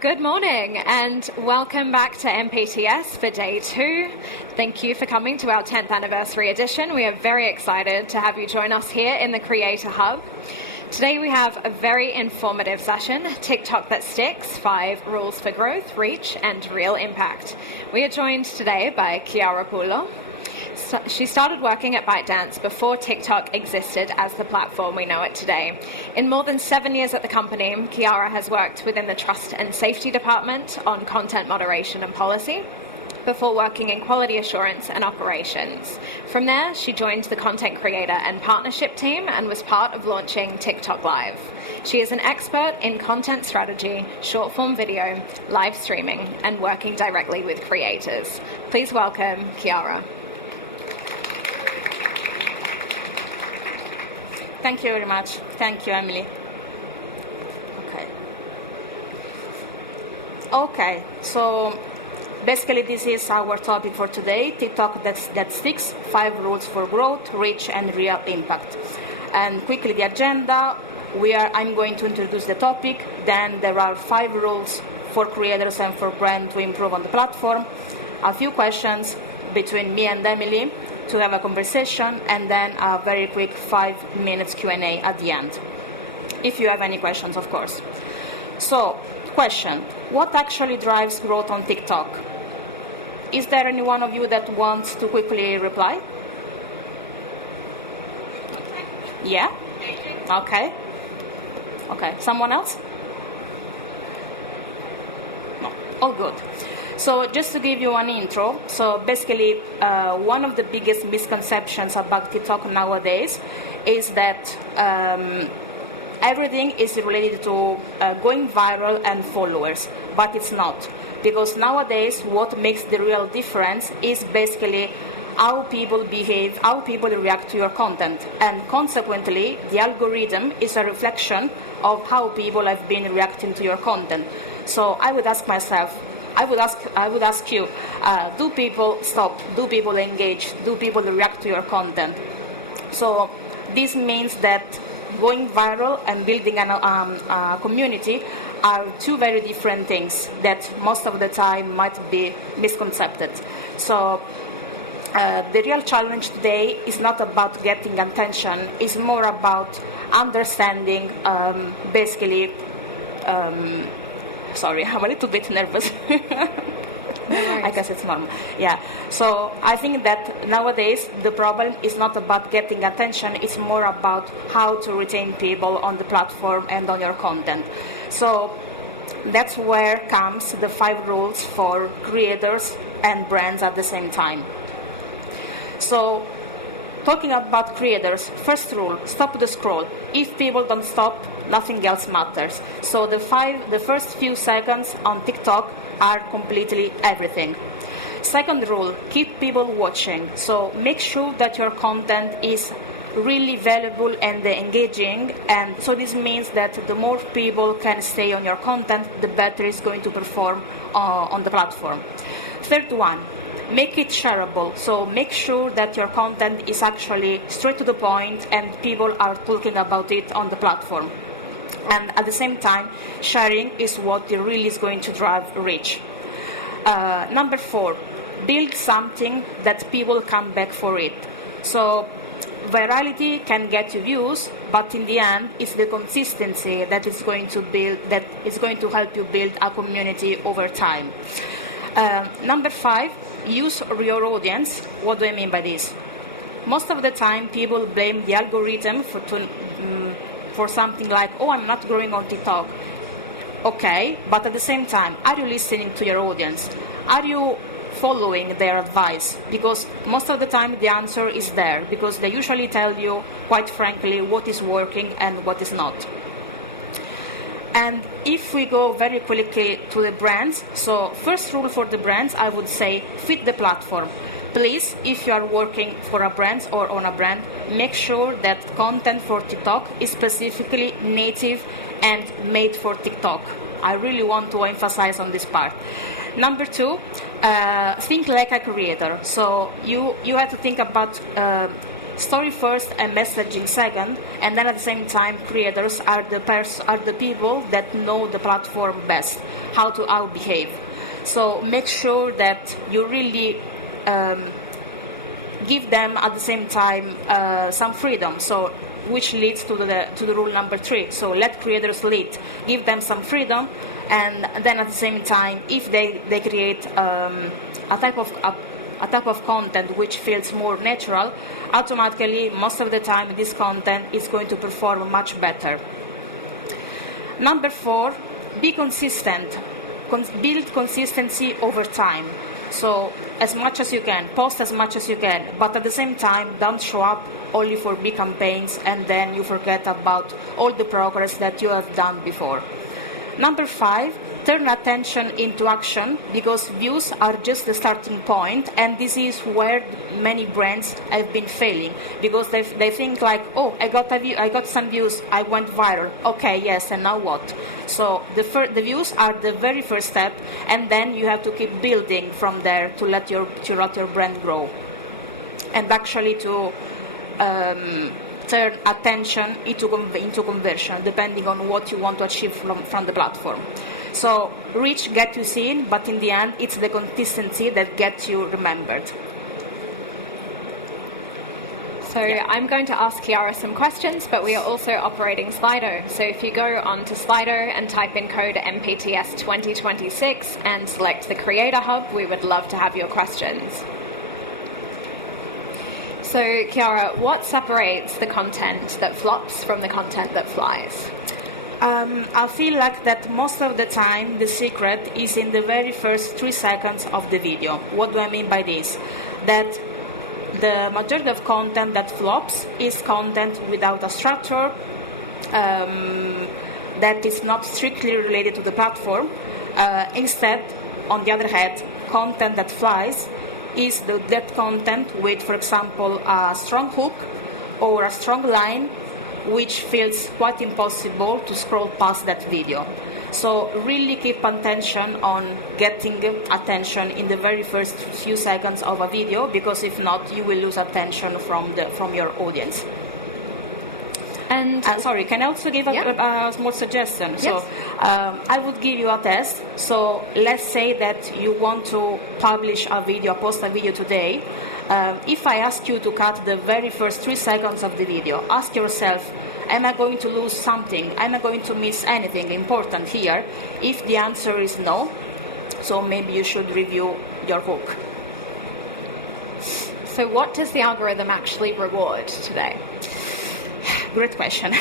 Good morning and welcome back to MPTS for day 2. Thank you for coming to our 10th anniversary edition. We are very excited to have you join us here in the Creator Hub. Today we have a very informative session, TikTok That Sticks, 5 Rules for Growth, Reach and Real Impact. We are joined today by Chiara Pullo. She started working at ByteDance before TikTok existed as the platform we know it today. In more than 7 years at the company, Chiara has worked within the Trust and Safety Department on content moderation and policy, before working in quality assurance and operations. From there, she joined the content creator and partnership team and was part of launching TikTok Live. She is an expert in content strategy, short-form video, live streaming, and working directly with creators. Please welcome Chiara. Thank you very much. Thank you, Emily. Okay, so basically this is our topic for today, TikTok that sticks, 5 rules for growth, reach, and real impact. And quickly the agenda, I'm going to introduce the topic, then there are 5 rules for creators and for brands to improve on the platform, a few questions between me and Emily, to have a conversation, and then a very quick 5 minutes Q&A at the end, if you have any questions, of course. So, question, what actually drives growth on TikTok? Is there any one of you that wants to quickly reply? Yeah? Okay. Someone else? No, all good. So just to give you an intro, so basically one of the biggest misconceptions about TikTok nowadays is that everything is related to going viral and followers, but it's not. Because nowadays what makes the real difference is basically how people behave, how people react to your content. And consequently, the algorithm is a reflection of how people have been reacting to your content. So I would ask myself, I would ask you, do people stop? Do people engage? Do people react to your content? So this means that going viral and building a community are 2 very different things that most of the time might be misconcepted. So the real challenge today is not about getting attention, it's more about understanding sorry, I'm a little bit nervous. I guess it's normal. Yeah. So I think that nowadays the problem is not about getting attention, it's more about how to retain people on the platform and on your content. So that's where comes the 5 rules for creators and brands at the same time. So talking about creators, first rule, stop the scroll. If people don't stop, nothing else matters. So the first few seconds on TikTok are completely everything. Second rule, keep people watching. So make sure that your content is really valuable and engaging. And so this means that the more people can stay on your content, the better it's going to perform on the platform. Third one, make it shareable. So make sure that your content is actually straight to the point and people are talking about it on the platform. And at the same time, sharing is what really is going to drive reach. Number 4, build something that people come back for it. So virality can get you views, but in the end, it's the consistency that is going to help you build a community over time. Number 5, use your audience. What do I mean by this? Most of the time, people blame the algorithm for something like, oh, I'm not growing on TikTok. Okay, but at the same time, are you listening to your audience? Are you following their advice? Because most of the time the answer is there, because they usually tell you, quite frankly, what is working and what is not. And if we go very quickly to the brands, so first rule for the brands, I would say fit the platform. Please, if you are working for a brand or on a brand, make sure that content for TikTok is specifically native and made for TikTok. I really want to emphasize on this part. Number 2, think like a creator. So you have to think about story first and messaging second, and then at the same time, creators are the people that know the platform best, how behave. So make sure that you really give them at the same time some freedom. So which leads to the rule number 3. So let creators lead, give them some freedom, and then at the same time, if they create a type of content which feels more natural, automatically, most of the time, this content is going to perform much better. Number 4, be consistent. Build consistency over time. So as much as you can, post as much as you can, but at the same time, don't show up only for big campaigns and then you forget about all the progress that you have done before. Number 5, turn attention into action, because views are just the starting point, and this is where many brands have been failing, because they think like, oh, I got some views, I went viral. Okay, yes, and now what? So the views are the very first step, and then you have to keep building from there to let your brand grow, and actually to turn attention into conversion, depending on what you want to achieve from the platform. So reach, get you seen, but in the end, it's the consistency that gets you remembered. So I'm going to ask Chiara some questions, but we are also operating Slido. So if you go onto Slido and type in code MPTS 2026 and select the Creator Hub, we would love to have your questions. So Chiara, what separates the content that flops from the content that flies? I feel like that most of the time the secret is in the very first 3 seconds of the video. What do I mean by this? That the majority of content that flops is content without a structure, that is not strictly related to the platform. Instead, on the other hand, content that flies is that content with, for example, a strong hook or a strong line, which feels quite impossible to scroll past that video. So really keep attention on getting attention in the very first few seconds of a video, because if not, you will lose attention from your audience. And sorry, can I also give a small suggestion? Yes. So I would give you a test. So let's say that you want to post a video today. If I ask you to cut the very first 3 seconds of the video, ask yourself, am I going to lose something? Am I going to miss anything important here? If the answer is no, so maybe you should review your hook. so what does the algorithm actually reward today? Great question.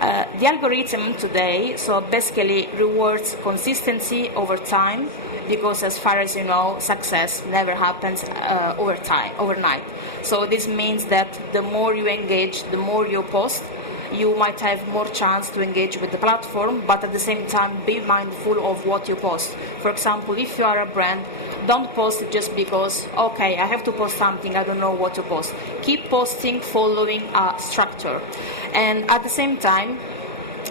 The algorithm today, so basically rewards consistency over time, because as far as you know, success never happens overnight. So this means that the more you engage, the more you post, you might have more chance to engage with the platform, but at the same time be mindful of what you post. For example, if you are a brand, don't post just because, okay, I have to post something, I don't know what to post. Keep posting following a structure. And at the same time,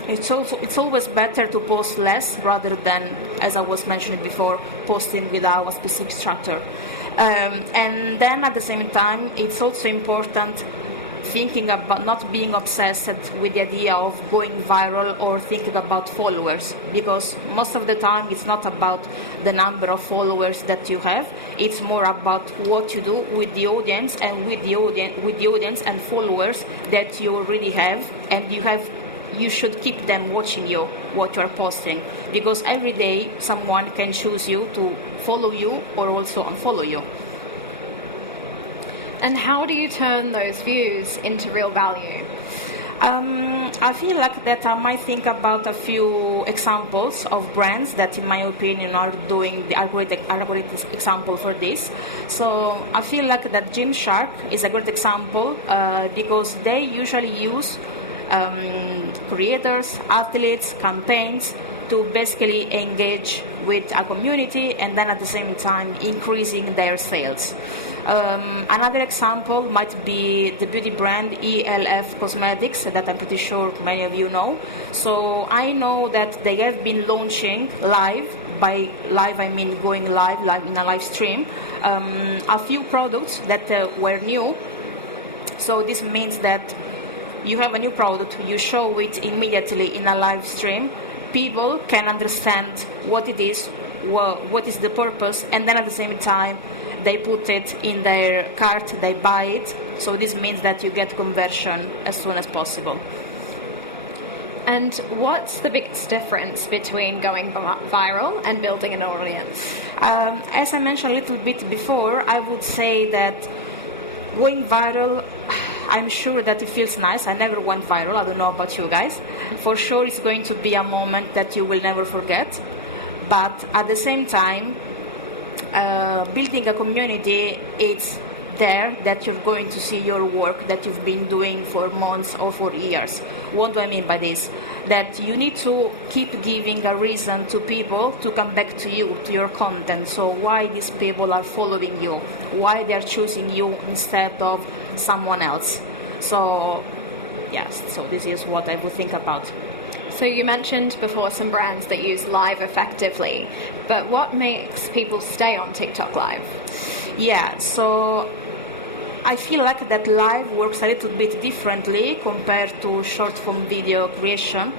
it's always better to post less rather than, as I was mentioning before, posting without a specific structure. And then at the same time, it's also important thinking about not being obsessed with the idea of going viral or thinking about followers, because most of the time it's not about the number of followers that you have, it's more about what you do with the audience and with the audience and followers that you already have, and you should keep them watching you, what you are posting, because every day someone can choose you to follow you or also unfollow you. And how do you turn those views into real value? I feel like that I might think about a few examples of brands that, in my opinion, are doing the algorithmic example for this. So I feel like that Gymshark is a great example because they usually use creators, athletes, campaigns to basically engage with a community and then at the same time increasing their sales. Another example might be the beauty brand ELF Cosmetics that I'm pretty sure many of you know. So I know that they have been launching live, by live I mean going live in a live stream, a few products that were new, So this means that you have a new product, you show it immediately in a live stream, people can understand what it is, what is the purpose, and then at the same time they put it in their cart, they buy it. So this means that you get conversion as soon as possible. And what's the biggest difference between going viral and building an audience? As I mentioned a little bit before, I would say that going viral, I'm sure that it feels nice. I never went viral. I don't know about you guys. For sure, it's going to be a moment that you will never forget. But at the same time, building a community, it's there that you're going to see your work that you've been doing for months or for years. What do I mean by this? That you need to keep giving a reason to people to come back to you, to your content. So why these people are following you, why they're choosing you instead of someone else. So yes, so this is what I would think about. So you mentioned before some brands that use live effectively, but what makes people stay on TikTok Live? Yeah, so I feel like that live works a little bit differently compared to short form video creation.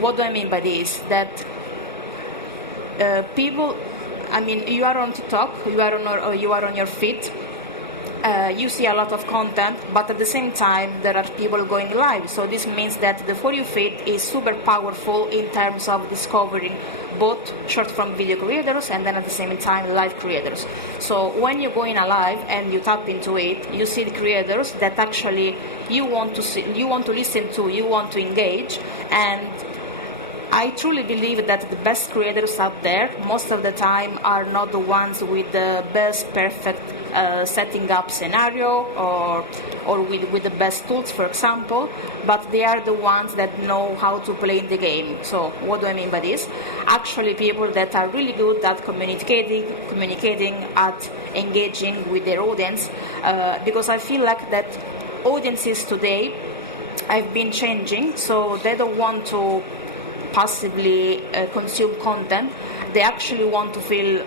What do I mean by this? That people, I mean, you are on TikTok, you are on your feed, you see a lot of content, but at the same time there are people going live. So this means that the For You feed is super powerful in terms of discovering both short form video creators and then at the same time live creators. So when you go in a live and you tap into it, you see the creators that actually you want to see, you want to listen to, you want to engage. And I truly believe that the best creators out there most of the time are not the ones with the best perfect setting up scenario or with the best tools, for example, but they are the ones that know how to play the game. So what do I mean by this? Actually, people that are really good at communicating, at engaging with their audience, because I feel like that audiences today have been changing, so they don't want to passively consume content. They actually want to feel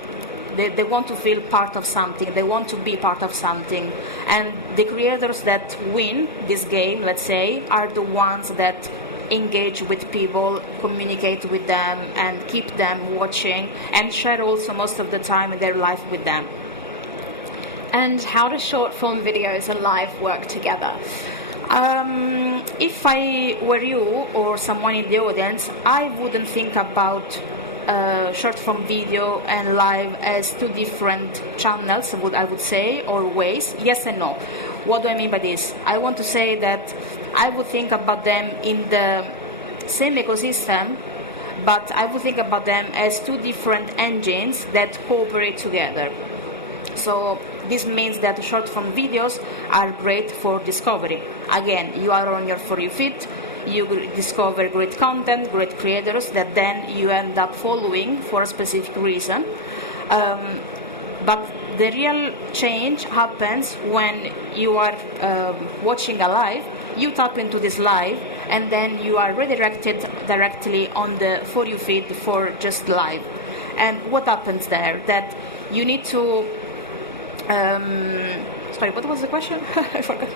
they want to feel part of something. They want to be part of something. And the creators that win this game, let's say, are the ones that engage with people, communicate with them, and keep them watching, and share also most of the time their life with them. And how do short form videos and live work together? If I were you or someone in the audience, I wouldn't think about short form video and live as two different channels, I would say, or ways. Yes and no. What do I mean by this? I want to say that I would think about them in the same ecosystem, but I would think about them as two different engines that cooperate together. So this means that short form videos are great for discovery. Again, you are on your For You feed, you discover great content, great creators that then you end up following for a specific reason. But the real change happens when you are watching a live, you tap into this live, and then you are redirected directly on the For You feed for just live. And what happens there? That you need to sorry, what was the question? I forgot.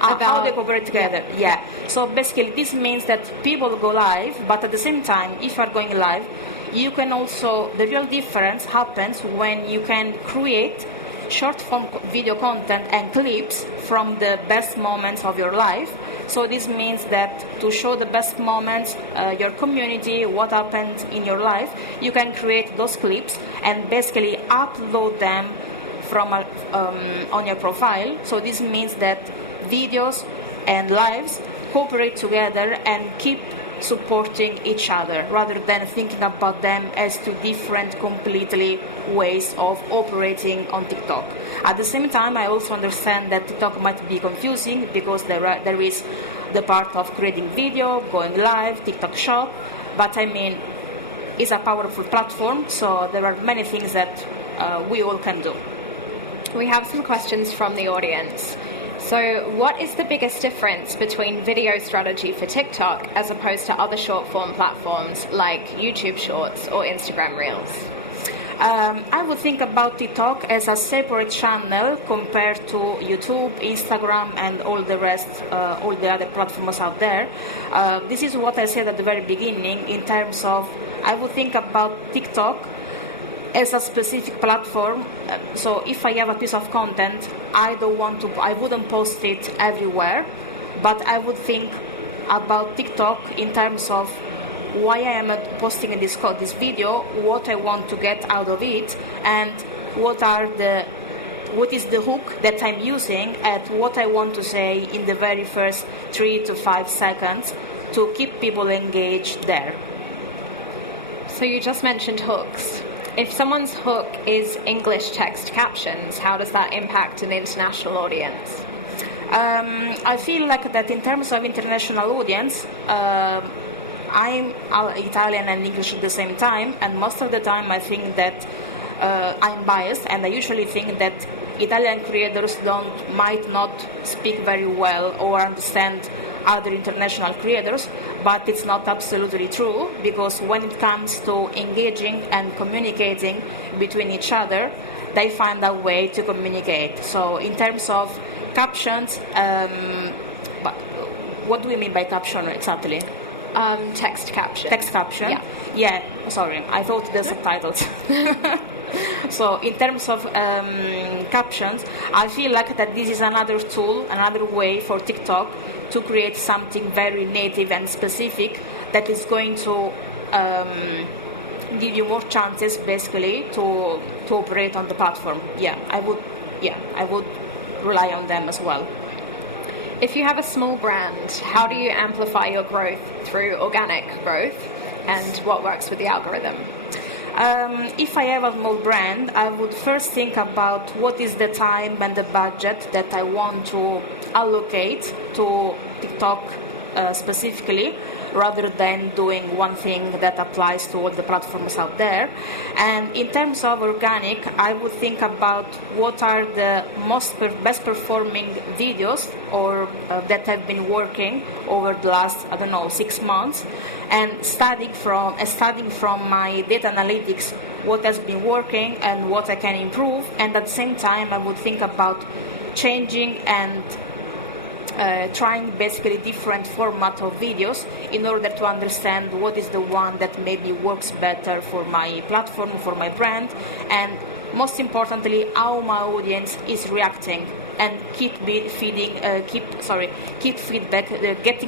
How they cooperate together. Yeah. So basically, this means that people go live, but at the same time, if you are going live, you can also, the real difference happens when you can create short form video content and clips from the best moments of your life. So this means that to show the best moments, your community, what happened in your life, you can create those clips and basically upload them from on your profile. So this means that videos and lives cooperate together and keep supporting each other rather than thinking about them as two different completely ways of operating on TikTok. At the same time, I also understand that TikTok might be confusing because there is the part of creating video, going live, TikTok Shop, but I mean, it's a powerful platform, so there are many things that we all can do. We have some questions from the audience. So what is the biggest difference between video strategy for TikTok as opposed to other short form platforms like YouTube Shorts or Instagram Reels? I would think about TikTok as a separate channel compared to YouTube, Instagram, and all the rest, all the other platforms out there. This is what I said at the very beginning in terms of I would think about TikTok as a specific platform. So if I have a piece of content, I wouldn't post it everywhere, but I would think about TikTok in terms of why I am posting this video, what I want to get out of it, and what is the hook that I'm using, and what I want to say in the very first 3 to 5 seconds to keep people engaged there. So you just mentioned hooks. If someone's hook is English text captions, how does that impact an international audience? I feel like that in terms of international audience, I'm Italian and English at the same time, and most of the time I think that I'm biased, and I usually think that Italian creators might not speak very well or understand other international creators, but it's not absolutely true, because when it comes to engaging and communicating between each other, they find a way to communicate. So in terms of captions, but what do we mean by caption exactly? Text caption. Text caption? Yeah, sorry, I thought the subtitles. So in terms of captions, I feel like that this is another tool, another way for TikTok to create something very native and specific that is going to give you more chances, basically, to operate on the platform. I would rely on them as well. If you have a small brand, how do you amplify your growth through organic growth, and what works with the algorithm? If I have a small brand, I would first think about what is the time and the budget that I want to allocate to TikTok specifically, rather than doing one thing that applies to all the platforms out there. And in terms of organic, I would think about what are the best performing videos or that have been working over the last, 6 months, and studying from my data analytics what has been working and what I can improve. And at the same time, I would think about changing and trying basically different format of videos in order to understand what is the one that maybe works better for my platform, for my brand, and most importantly, how my audience is reacting, and keep getting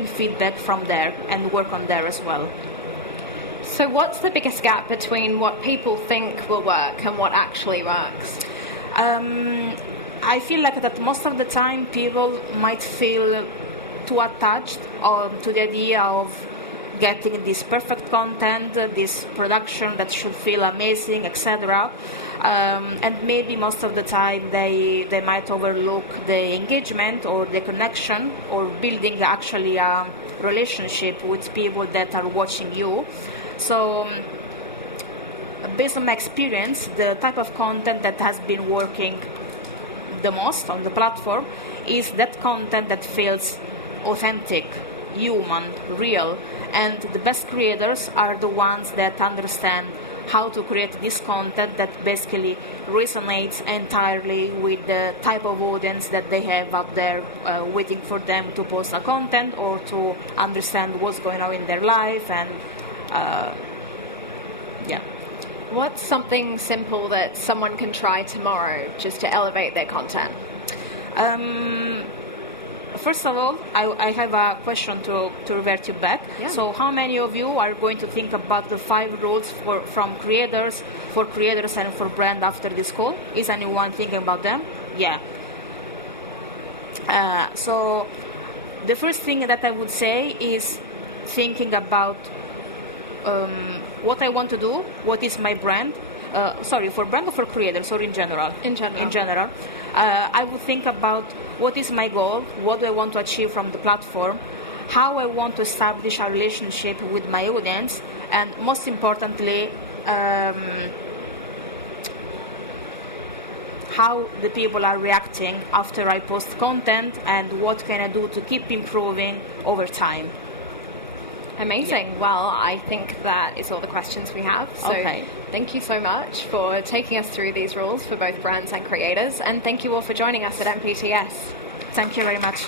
feedback from there and work on there as well. So what's the biggest gap between what people think will work and what actually works? I feel like that most of the time people might feel too attached to the idea of getting this perfect content, this production that should feel amazing, etc. And maybe most of the time they might overlook the engagement or the connection or building actually a relationship with people that are watching you. So based on my experience, the type of content that has been working the most on the platform is that content that feels authentic, human, real, and the best creators are the ones that understand how to create this content that basically resonates entirely with the type of audience that they have up there waiting for them to post a content or to understand what's going on in their life. And What's something simple that someone can try tomorrow just to elevate their content? First of all, I have a question to revert you back. Yeah. So how many of you are going to think about the 5 rules for creators and for brand after this call? Is anyone thinking about them? Yeah. So the first thing that I would say is thinking about what I want to do, what is my brand. For brand or for creators, or in general? In general. In general. I would think about what is my goal, what do I want to achieve from the platform, how I want to establish a relationship with my audience, and most importantly, how the people are reacting after I post content, and what can I do to keep improving over time. Amazing. Well, I think that is all the questions we have. So thank you so much for taking us through these rules for both brands and creators. And thank you all for joining us at MPTS. Thank you very much.